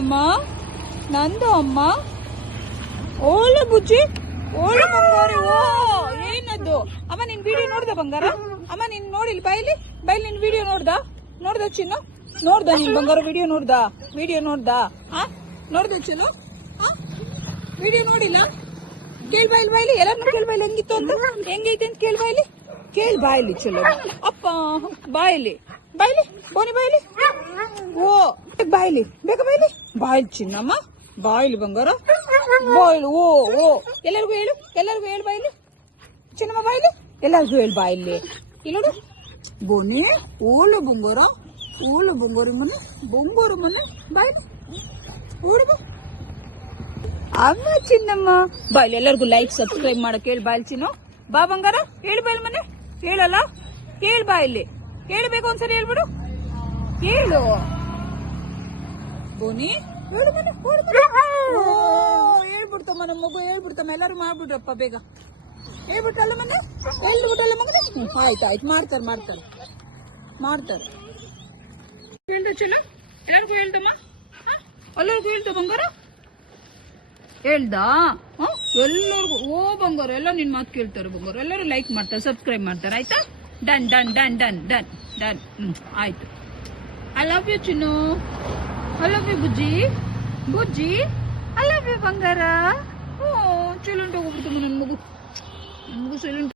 ಚಿನ್ನಮ್ಮ, ನಂದು ಅಮ್ಮ. ಓಲೆ ಬುಜ್ಜಿ, ಓಲೆ ಬಂಗಾರ. ಓ ಏನದು ಅಮ್ಮ, ನಿನ್ ವಿಡಿಯೋ ನೋಡ್ದ ಬಂಗಾರ? ಅಮ್ಮ ನೀನ್ ನೋಡಿಲ್ ಬೈಲಿ ನಿನ್ ವಿಡಿಯೋ ನೋಡ್ದ ಚಿನ್ನು? ನೋಡ್ದ ನಿನ್ ಬಂಗಾರ ವಿಡಿಯೋ ನೋಡ್ದ ಚಿನ್ನು? ವಿಡಿಯೋ ನೋಡಿಲ್ಲ? ಕೇಳ್ ಬಾಯ್ಲಿ ಎಲ್ಲಾರು ಕೇಳ್ ಬಾಯ್ಲಿ ಹೆಂಗಿತ್ತು ಅಂತ, ಹೆಂಗೈತೆ ಅಂತ ಕೇಳ್ ಬಾಯ್ಲಿ ಚಲೋ. ಅಪ್ಪ ಬಾಯ್ಲಿ ಬೋನಿ ಬಾಯ್ಲಿ. ಓ ಬಾಯ್ಲಿ ಬೇಗ ಬಾಯ್ಲಿ ಚಿನ್ನಮ್ಮ, ಬಾಯ್ಲಿ ಬಂಗಾರ ಬಾಯ್ಲಿ. ಓ ಎಲ್ಲರಿಗೂ ಹೇಳು ಬಾಯ್ಲಿ ಚಿನ್ನಮ್ಮ, ಬಾಯ್ಲಿ ಎಲ್ಲರಿಗೂ ಹೇಳು ಬಾಯ್ಲಿ. ಇಲ್ಲೋಡು ಬೋನಿ, ಓಲು ಬಂಗಾರ ಮನೆ ಬಾಯ್ಲಿ ಓಡುದು. ಅಮ್ಮ ಚಿನ್ನಮ್ಮ ಬಾಯ್ಲಿ, ಎಲ್ಲರಿಗೂ ಲೈಕ್ ಸಬ್ಸ್ಕ್ರೈಬ್ ಮಾಡಕ್ ಹೇಳಿ ಬಾಯ್ಲಿ ಚಿನ್ನು. ಬಾ ಬಂಗಾರ ಹೇಳು ಬಾಯ್ಲಿ ಮನೆ. ಹೇಳಲ್ಲ, ಕೇಳ್ ಬಾಯ್ಲಿ. ಹೇಳ್ಬೇಕು ಒಂದ್ಸರಿ ಹೇಳ್ಬಿಡು. ಹೇಳು ಬೋನಿ, ಹೇಳು ಮನೆ. ಹೇಳ್ಬಿಡ್ತಮ್ಮ ನಮ್ಮ ಮಗು, ಹೇಳ್ಬಿಡ್ತಮ್ಮ. ಎಲ್ಲರೂ ಮಾಡ್ಬಿಡ್ರಪ್ಪ ಬೇಗ. ಹೇಳ್ಬಿಟ್ಟಲ್ಲ ಮನೆ, ಹೇಳ್ಬಿಟ್ಟಲ್ಲ ಮಗನೆ. ಆಯ್ತು ಮಾಡ್ತಾರೆ. ಹೇಳ್ದ ಚೆನ್ನ, ಎಲ್ಲರಿಗೂ ಹೇಳ್ದಮ್ಮ, ಎಲ್ಲರಿಗೂ ಹೇಳ್ದ ಬಂಗಾರ. ಹೇಳ್ದ ಎಲ್ಲರಿಗೂ. ಓ ಬಂಗಾರ, ಎಲ್ಲ ನಿನ್ ಮಾತು ಕೇಳ್ತಾರೆ ಬಂಗಾರ. ಎಲ್ಲರೂ ಲೈಕ್ ಮಾಡ್ತಾರೆ, ಸಬ್ಸ್ಕ್ರೈಬ್ ಮಾಡ್ತಾರೆ. ಆಯ್ತಾ? ಡನ್. ಆಯ್ತು. ಐ ಲವ್ ಯು ಚಿನ್ನು, ಐ ಲವ್ ಯು ಬುಜ್ಜಿ, ಐ ಲವ್ ಯು ಬಂಗಾರ. ಓ ಚಲುಂಟ ಹೋಗ್ಬಿಡ್ತಮ್ಮ ನನ್ ಮಗು ಸೈಲೆಂಟ್.